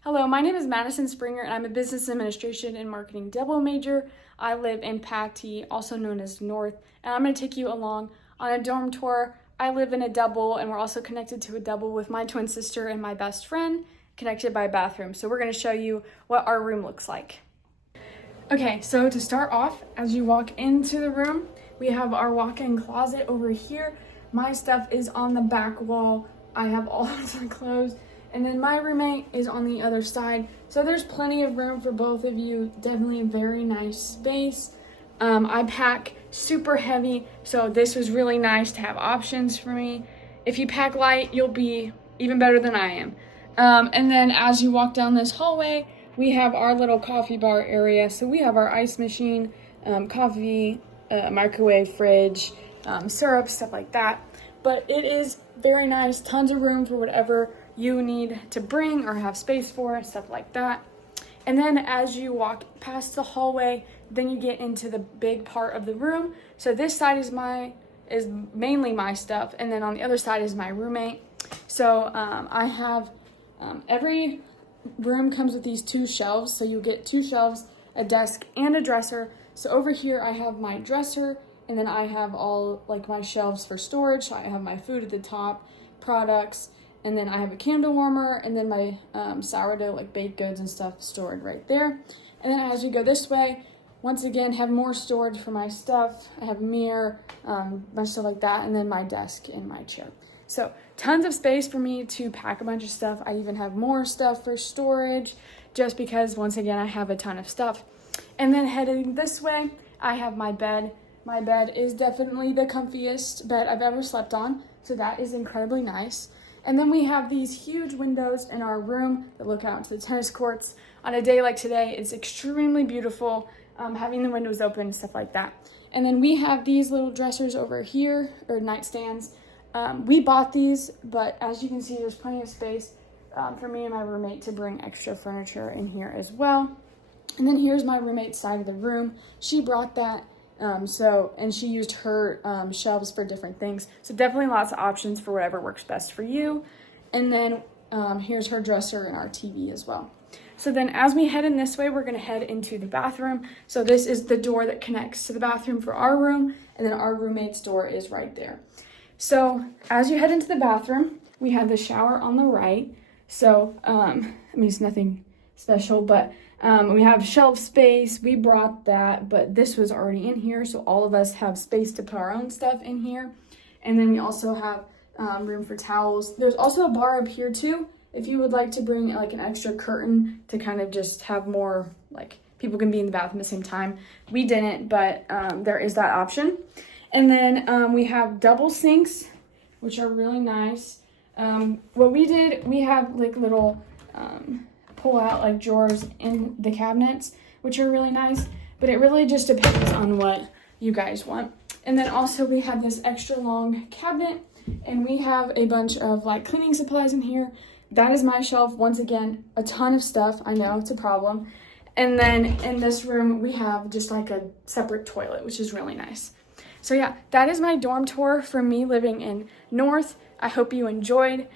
Hello, my name is Madison Springer, and I'm a business administration and marketing double major. I live in Pattee, also known as North, and I'm going to take you along on a dorm tour. I live in a double, and we're also connected to a double with my twin sister and my best friend, connected by a bathroom. So we're going to show you what our room looks like. Okay, so to start off, as you walk into the room, we have our walk-in closet over here. My stuff is on the back wall. I have all of my clothes. And then my roommate is on the other side. So there's plenty of room for both of you. Definitely a very nice space. I pack super heavy, so this was really nice to have options for me. If you pack light, you'll be even better than I am. And then as you walk down this hallway, we have our little coffee bar area. So we have our ice machine, coffee, microwave, fridge, syrup, stuff like that. But it is very nice, tons of room for whatever you need to bring or have space for, stuff like that. And then as you walk past the hallway, then you get into the big part of the room. So this side is mainly my stuff, and then on the other side is my roommate. So I have every room comes with these two shelves, so you get two shelves, a desk, and a dresser. So over here I have my dresser, and then I have all like my shelves for storage. So I have my food at the top, products, and then I have a candle warmer, and then my sourdough, like baked goods and stuff, stored right there. And then as you go this way, once again, have more storage for my stuff. I have a mirror, bunch of stuff like that, and then my desk and my chair. So tons of space for me to pack a bunch of stuff. I even have more stuff for storage, just because, once again, I have a ton of stuff. And then heading this way, I have my bed. My bed is definitely the comfiest bed I've ever slept on, so that is incredibly nice. And then we have these huge windows in our room that look out to the tennis courts. On a day like today, it's extremely beautiful, having the windows open and stuff like that. And then we have these little dressers over here, or nightstands. We bought these, but as you can see, there's plenty of space for me and my roommate to bring extra furniture in here as well. And then here's my roommate's side of the room. She brought that. And she used her shelves for different things. So definitely lots of options for whatever works best for you. And then here's her dresser and our TV as well. So then as we head in this way, we're gonna head into the bathroom. So this is the door that connects to the bathroom for our room, and then our roommate's door is right there. So as you head into the bathroom, we have the shower on the right. So, it's nothing special, but we have shelf space. We brought that, but this was already in here, so all of us have space to put our own stuff in here. And then we also have room for towels. There's also a bar up here too, if you would like to bring like an extra curtain to kind of just have more, like, people can be in the bathroom at the same time. We didn't, but there is that option. And then we have double sinks, which are really nice. What we did, we have like little pull out like drawers in the cabinets, which are really nice, but it really just depends on what you guys want. And then also we have this extra long cabinet, and we have a bunch of like cleaning supplies in here. That is my shelf. Once again, a ton of stuff. I know it's a problem. And then in this room we have just like a separate toilet, which is really nice. So yeah, that is my dorm tour for me living in North. I hope you enjoyed.